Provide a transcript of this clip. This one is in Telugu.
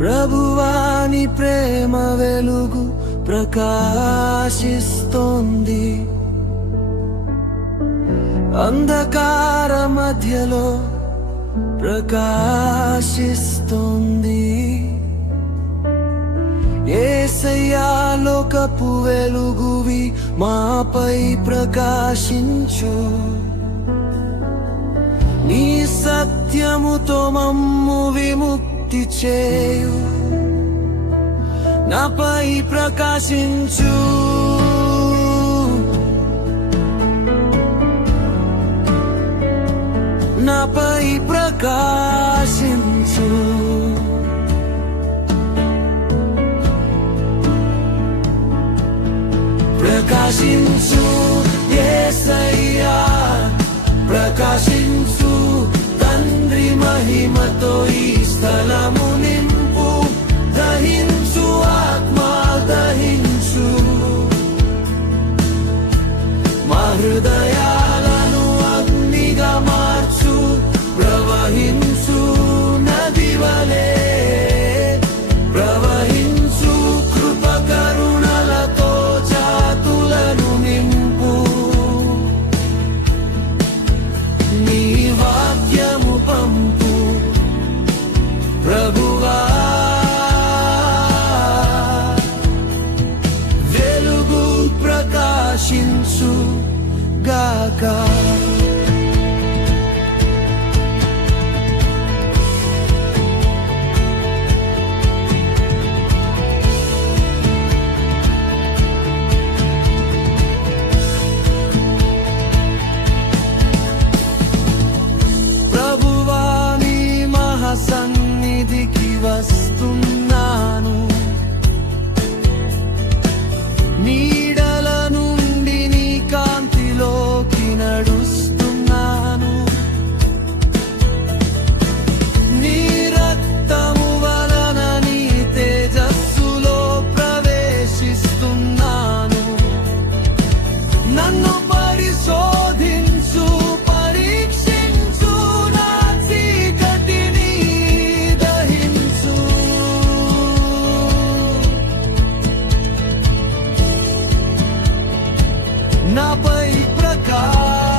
ప్రభువాని ప్రేమ వెలుగు ప్రకాశిస్తోంది. అంధకార మధ్యలో ప్రకాశిస్తోంది. ఏసయ్యాలోకపు వెలుగువి మాపై ప్రకాశించు. నీ సత్యముతో మమ్ము విముక్తి చేయు. నాపై ప్రకాశించు. నాపై ప్రకాశించు. ప్రకాశించు యేసయ్యా ప్రకాశించు తండ్రి మహిమతో ఈ ప్రవహించు నది వలే ప్రవహించు కృప కరుణలతో జాతులను నింపు. నీ వాక్యము పంపు ప్రభువా. వెలుగు ప్రకాశించు గాక నన్ను పరిశోధించు పరీక్షించు నా చీకటిని దహించు. నాపై ప్రకాశ